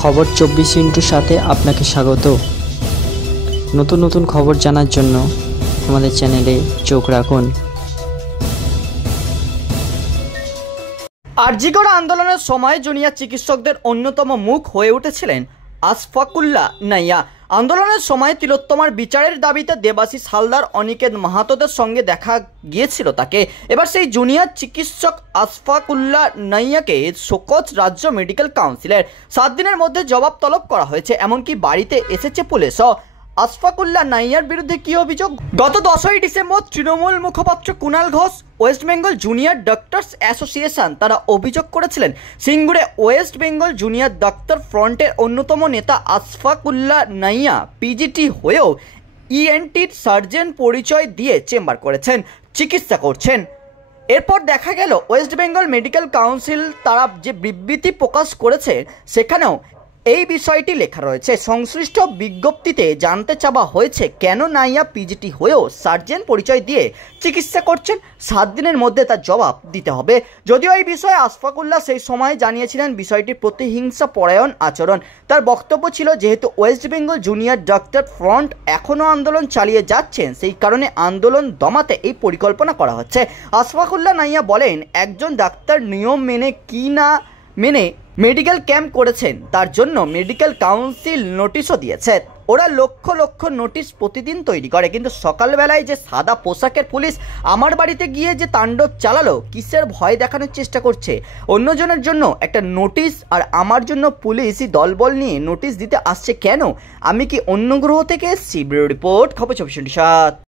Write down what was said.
খবর 24 সাথে আপনাকে স্বাগত। নতুন নতুন খবর জানার জন্য আমাদের চ্যানেলে চোখ রাখুন। আরজিকর আন্দোলনের সময় জুনিয়র চিকিৎসকদের অন্যতম মুখ হয়ে উঠেছিলেন আশফাকুল্লাহ নাইয়া। আন্দোলনের সময় তিলোত্তমার বিচারের দাবিতে দেবাশিস হালদার, অনিকেত মাহাতোদের সঙ্গে দেখা গিয়েছিল তাকে। এবার সেই জুনিয়র চিকিৎসক আশফাকুল্লাহ নাইয়াকে শোকজ রাজ্য মেডিকেল কাউন্সিলের 7 দিনের মধ্যে জবাব তলব করা হয়েছে, এমনকি বাড়িতে এসেছে পুলিশও। আশফাকুল্লাহ নাইয়ার বিরুদ্ধে কি অভিযোগ? গত 10ই ডিসেম্বর তৃণমূল মুখপাত্র Kunal Ghosh, West Bengal junior doctors association তারা অভিযোগ করেছিলেন সিঙ্গুরে ওয়েস্ট বেঙ্গল জুনিয়র ডাক্তার ফ্রন্টের অন্যতম নেতা আশফাকুল্লাহ নাইয়া পিজিটি হয়েও ইএনটির সার্জন পরিচয় দিয়ে চেম্বার করেছেন, চিকিৎসা করছেন। এরপর দেখা গেল ওয়েস্ট বেঙ্গল মেডিকেল কাউন্সিল তারা যে বিবৃতি প্রকাশ করেছে সেখানেও এই বিষয়টি লেখা রয়েছে। সংশ্লিষ্ট বিজ্ঞপ্তিতে জানতে চাওয়া হয়েছে কেন নাইয়া পিজিটি হয়েও সার্জন পরিচয় দিয়ে চিকিৎসা করছেন। 7 দিনের মধ্যে তার জবাব দিতে হবে। যদিও এই বিষয়ে আশফাকুল্লাহ সেই সময় জানিয়েছিলেন বিষয়টি প্রতিহিংসা পরায়ণ আচরণ। তার বক্তব্য ছিল যেহেতু West Bengal junior doctor front এখনও আন্দোলন চালিয়ে যাচ্ছেন, সেই কারণে আন্দোলন দমাতে এই পরিকল্পনা করা হচ্ছে। আশফাকুল্লাহ নাইয়া বলেন, একজন ডাক্তার নিয়ম মেনে কি না মেনে মেডিকেল ক্যাম্প করেছেন তার জন্য মেডিকেল কাউন্সিল নোটিশও দিয়েছে। ওরা লক্ষ লক্ষ নোটিশ প্রতিদিন তৈরি করে, কিন্তু সকালবেলায় যে সাদা পোশাকের পুলিশ আমার বাড়িতে গিয়ে যে তাণ্ডব চালালো, কিসের ভয় দেখানোর চেষ্টা করছে? অন্যজনের জন্য একটা নোটিশ আর আমার জন্য পুলিশই দলবল নিয়ে নোটিশ দিতে আসছে কেন? আমি কি অন্য গ্রহ থেকে এসেছি? ব্যুরো রিপোর্ট, খবর 24/7।